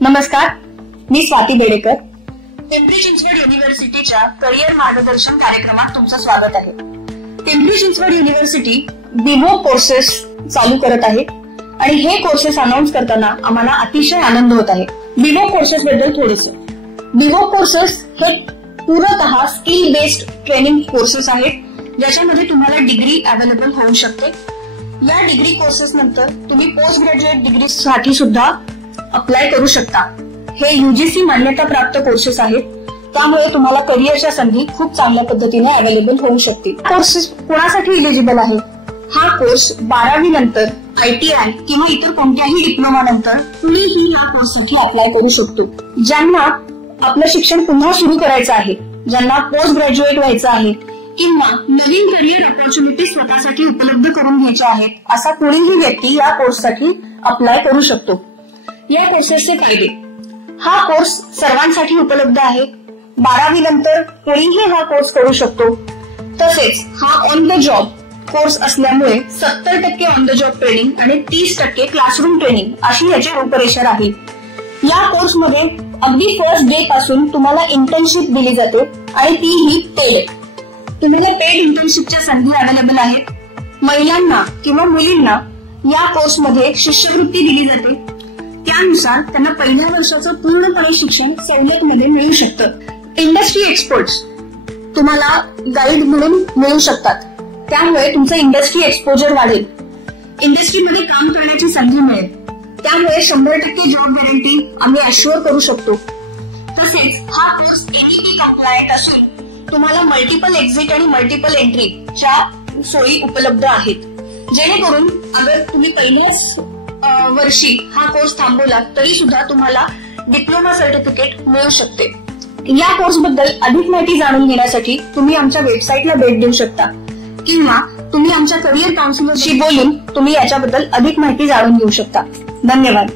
नमस्कार, मी स्वाती बेडेकर. पिंपरी चिंचवड युनिव्हर्सिटीच्या करिअर मार्गदर्शन कार्यक्रमात तुमचं स्वागत आहे. Pimpri Chinchwad university Vivo courses चालू करत आहे आणि हे कोर्सेस अनाउन्स करताना आम्हाला अतिशय आनंद होत आहे. विवो कोर्सेस बद्दल थोडंसं. विवो कोर्सेस हे पूर्णतः स्किल बेस्ड ट्रेनिंग कोर्सेस आहेत, ज्याच्यामध्ये तुम्हाला डिग्री अवेलेबल होऊ शकते. या डिग्री कोर्सेस नंतर तुम्ही पोस्ट ग्रॅज्युएट डिग्री साठी सुद्धा अप्लाय करू शकता. हे UGC मान्यता प्राप्त कोर्सेस आहेत, त्यामुळे तुम्हाला करिअरच्या संधी खूप चांगल्या पद्धतीने अवेलेबल होऊ शकतील. कोर्सेस कोणासाठी इलिजिबल आहे? हा कोर्स 12वी नंतर ITI किंवा इतर कोणत्याही डिप्लोमा नंतर कुणीही या कोर्ससाठी अप्लाय करू शकतो. ज्यांना आपलं शिक्षण पुन्हा सुरू करायचं आहे, ज्यांना पोस्ट ग्रॅज्युएट व्हायचं आहे किंवा नवीन करिअर ऑपॉर्च्युनिटी स्वतःसाठी उपलब्ध करून घ्यायच्या आहेत, असा कोणीही व्यक्ती या कोर्ससाठी अप्लाय करू शकतो. या कोर्सेसचे फायदे. हा कोर्स सर्वांसाठी उपलब्ध आहे. 12वी नंतर कोणीही हा कोर्स करू शकतो. तसेच हा ऑन द जॉब कोर्स असल्यामुळे 70% ऑन द जॉब ट्रेनिंग आणि 30% क्लासरूम ट्रेनिंग अशी याची रूपरेषा राहील. या कोर्समध्ये अगदी फर्स्ट डे पासून तुम्हाला इंटर्नशिप दिली जाते आणि तीही पेड. तुम्हाला पेड इंटर्नशिपच्या संधी अवेलेबल आहेत. महिलांना किंवा मुलींना या कोर्समध्ये शिष्यवृत्ती दिली जाते. त्यानुसार त्यांना पहिल्या वर्षाचं पूर्णपणे शिक्षण सवलतमध्ये मिळू शकतं. इंडस्ट्री एक्सपर्ट्स तुम्हाला गाईड म्हणून मिळू शकतात, त्यामुळे तुमचं इंडस्ट्री एक्सपोजर वाढेल. इंडस्ट्रीमध्ये काम करण्याची संधी मिळेल, त्यामुळे 100% जॉब गॅरंटी आम्ही अश्युअर करू शकतो. तसेच हा कोर्स NEP कंप्लायंट असून तुम्हाला मल्टिपल एक्झिट आणि मल्टिपल एंट्रीच्या सोयी उपलब्ध आहेत, जेणेकरून अगर तुम्ही पहिल्याच वर्षी हा कोर्स थांबवला तरी सुद्धा तुम्हाला डिप्लोमा सर्टिफिकेट मिळू शकते. या कोर्सबद्दल अधिक माहिती जाणून घेण्यासाठी तुम्ही आमच्या वेबसाईटला भेट देऊ शकता किंवा तुम्ही आमच्या करिअर काउन्सिलरशी बोलून तुम्ही याच्याबद्दल अधिक माहिती जाणून घेऊ शकता. धन्यवाद.